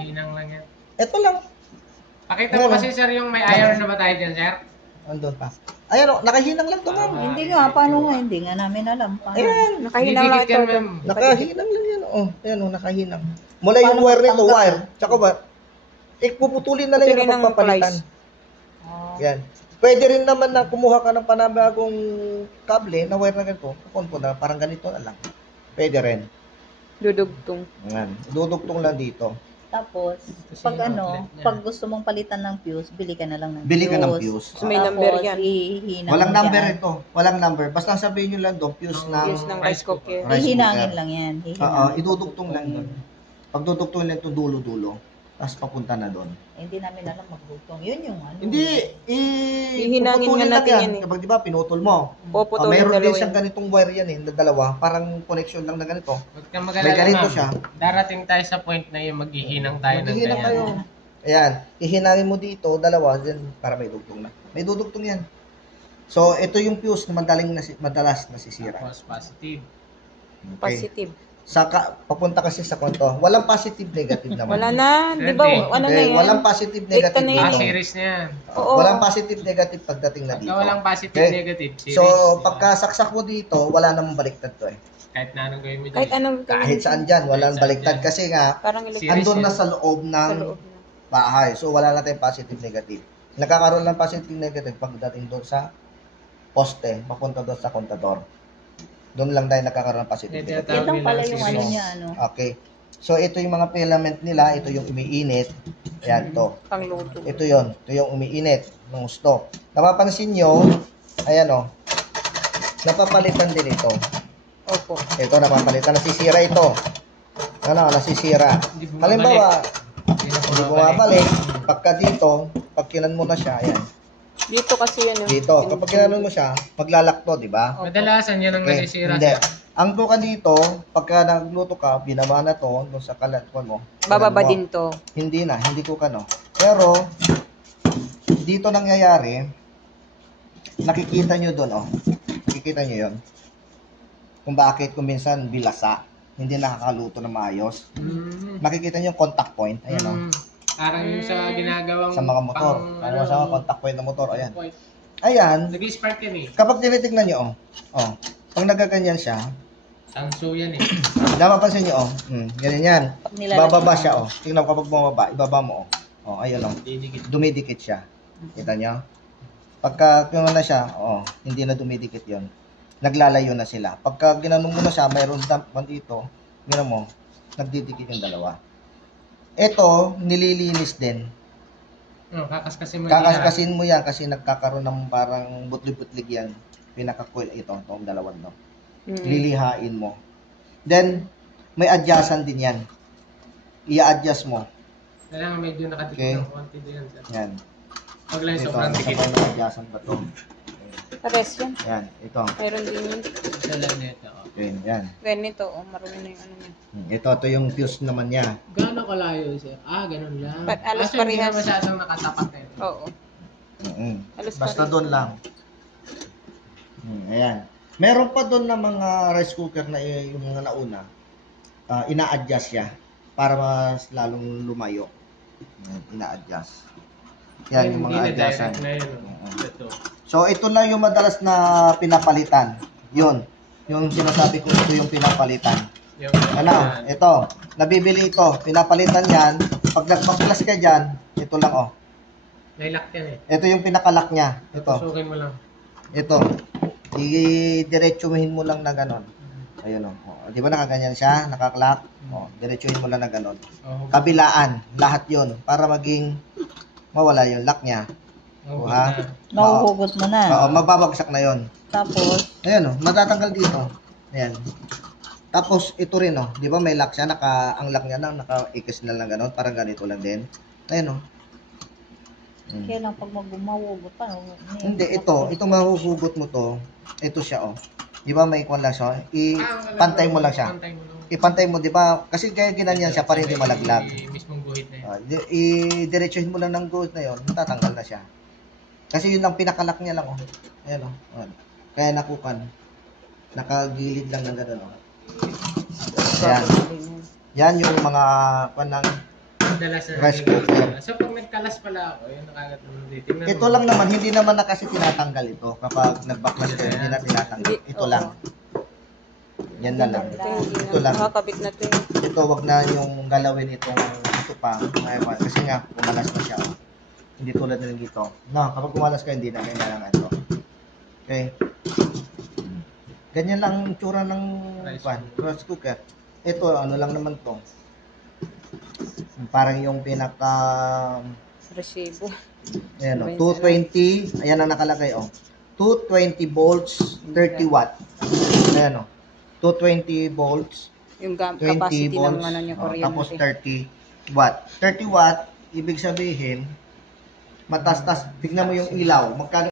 Hinang lang yan. Ito lang. Pakita mo kasi sir yung may iron na ba tayo dyan, sir? Andun pa. Ayan o, nakahinang lang to, ma'am. Hindi nga, paano nga, hindi nga namin alam. Paano? Ayan. Nakahinang lang Didikit yan, ito. ma'am. Nakahinang lang yan. Oh, ayan o, nakahinang. Mula yung wire nito, wire. Tsaka ba, puputulin na lang Putulin yung ng pagpapalitan. Oh. Yan. Pwede rin naman na kumuha ka ng panabagong kable na wire na ganito. Kukunpo na, parang ganito na lang. Pwede rin. Dudugtong. Yan. Dudugtong lang dito. Tapos, Kasi pag yung ano, outlet niya. pag gusto mong palitan ng fuse, bili ka na lang ng Bili ka ng fuse. So, may number yan. Ihinang Walang mo number dyan. ito. Walang number. Basta sabihin nyo lang doon, fuse Fuse ng rice cooker. rice Hihinangin cooker. lang yan. Oo, Hihinangin. idudugtong lang doon. Pag dudugtong lang ito dulo-dulo, tapos papunta na doon. Hindi namin alam magdugtong. Yun yung ano. Hindi, Hihinangin puputulin nga lang natin yan eh. Kapag di ba, pinutol mo. Puputulin Mayroon din dalawa siyang yan. ganitong wire yan na dalawa. Parang connection lang na ganito. Huwag kang May mag-alala, ganito ma'am. siya. Darating tayo sa point na yung maghihinang tayo ng Maghihinang ganyan. kayo. Ayan, ihinangin mo dito, dalawa, then para may dugtong na. May dudugtong yan. So, ito yung fuse na madalas nasisira. Tapos positive. Okay. Positive. Papunta kasi sa konto. Walang positive, negative naman. Wala na. Di ba? Hindi. Ano na Okay, yan? walang positive, negative Dikta na yan Ah, dito. series na yan. Oo. Walang positive, negative pagdating na Pagka dito. walang positive, Okay. negative, series. So, diba? pagkasaksak mo dito, wala namang baliktad to eh. Kahit na anong gawin mo dyan. Kahit anong Kahit saan dyan, walang Kahit saan baliktad. dyan. Kasi nga, Parang electric. Series andun na yan. sa loob Sa ng loob na. bahay. So, wala na tayong positive, negative. Nagkakaroon ng positive, negative pagdating doon sa poste, papunta doon sa kontador. Doon lang tayo nagkakaroon ng positive, Hindi, negative. Yan lang pala yung Series. ano niya, ano. Okay. So, ito yung mga filament nila. Ito yung umiinit. Ayan, to. Pangluto. Ito yon. Ito yung umiinit ng gusto. Napapansin nyo, ayan o, napapalitan din ito. Opo. Ito, napapalitan. Nasisira ito. Ano, nasisira. Hindi bumabalik. Halimbawa, Hindi na hindi bumabalik. Pagka dito, pag kinan mo na siya, ayan. Dito kasi yan. Dito, kapag kinanon mo siya, maglalak to, di ba? Kadalasan yan ang Okay, nasisira. hindi. sir. Ang tuka dito, pagka nagluto ka, binaba na to, doon sa kalatwan mo. Bababa Kinan mo. din to. Hindi na, hindi ko kano. Pero, dito nangyayari, nakikita nyo doon, oh. Nakikita nyo yon. Kung bakit, kung minsan, bilasa. Hindi nakakaluto na maayos. Makikita nyo yung contact point. Ayan, oh. Parang yung sa ginagawang Sa mga motor. pang, Ano sa contact point ng motor. Ayan. point. Ayan. Nag-spark yan eh. Kapag tinitignan nyo, oh. Pag nagaganyan siya, Sansu yan eh. napapansin nyo, oh. Ganyan yan. Pag nilalagay Bababa mo. siya, oh. Tingnan mo kapag bumaba, ibaba mo, oh. Oh, ayun, oh. Didikit. Dumidikit siya. Kita nyo? Pagka gano'n na siya, oh, hindi na dumidikit yon. Naglalayo na sila. Pagka ginanong mo na siya, mayroon dampan dito, gano'n mo, nagdidikit yung dalawa. Ito, nililinis din. Kakaskasin mo yan. Kakaskasin mo yan kasi nagkakaroon ng parang butlig-butlig yan. Pinaka-coil ito, itong dalawang no. Lilihain mo. Then, may adjustan din yan. I-adjust mo. Kailangan medyo nakadikit Okay. ng konti din yan. sir. Yan. Huwag lang Ito, sobrang isa dikit. pa yung adjustan ba ito? Pares yan. Yan, ito. Mayroon din yun. Isa lang nito. Okay, yan. Ganito. Oh, marumi na yung ano niya. Ito yung fuse naman niya. Gaano kalayo sir? Ganun lang. Alas Kasi hindi na parehas. masyadong nakatapat eh. Oo. Alas Basta parehas. doon lang. Ayan. Meron pa doon na mga rice cooker na yung mga nauna, ina-adjust siya para mas lalong lumayo. Ina-adjust. Yan yung mga Hindi na direct adjustan. na yun. Ito. So ito lang yung madalas na pinapalitan. Yun. Yung sinasabi ko, ito yung pinapalitan. Yung, Ano? Ito. Nabibili ito. Pinapalitan yan. Pag nagpaplas ka dyan, ito lang oh. May lock yan eh. Ito yung pinakalak niya. Ito. Susukin mo lang. Ito. I-diretsuhin mo lang na ganon. Ayun o. Di ba nakaganyan siya? Nakaklak? O, diretsuhin mo lang na ganon. Oh, Kabilaan. Lahat yon para maging mawala yung lock niya. oh, Ha? Nahuhugot mo na. Oo, mababagsak na yon. Tapos, Ayan o. Matatanggal dito. Ayan. Tapos, ito rin o. Di ba may lock siya? Ang lock niya na, naka-ikis na lang ganon. Parang ganito lang din. Ayan o. kaya lang pag magbumahugot pa. Hindi, ito mahuhugot mo to. Ito siya, oh. Di ba may kwan lang siya? Ipantay mo lang siya. Pantay mo lang. Ipantay mo, di ba? Kasi kaya ginanyan siya para hindi malaglag. Mismong guhit na yun. I-diretsuhin mo lang ng guhit na yon, matatanggal na siya. Kasi yun lang pinakalak niya lang, oh. Ayan, oh. Ayan. Kaya nakukan. Nakagilid lang ng gano'n, oh. Ayan. Yan yung mga kwan ng madalas na Rice nagiging- cooker. So pag nagkalas pala ako, yun nakagat naman dito. Tingnan Ito mo. lang naman, hindi naman na kasi tinatanggal ito. Kapag nagbaklas ko, hindi na tinatanggal. Ito lang. Yan na lang. Ito lang. Nakakabit na to eh. Ito, wag na yung galawin itong ito pa. Kasi nga, kumalas na siya. Oh. Hindi tulad ng dito. No, kapag kumalas ka, hindi na kailangan ito. Okay. Ganyan lang ang tsura ng rice cooker. Ito, ano lang naman to. Parang yung pinaka Resibo. ayan, 220, ayan ang nakalagay, 220 volts, 30 watt. Ayan, 220 volts, Yung 20 capacity ng volts, ano niya, tapos kuryente. 30 watt. 30 watt, ibig sabihin, matastas, tignan mo yung ilaw, magkano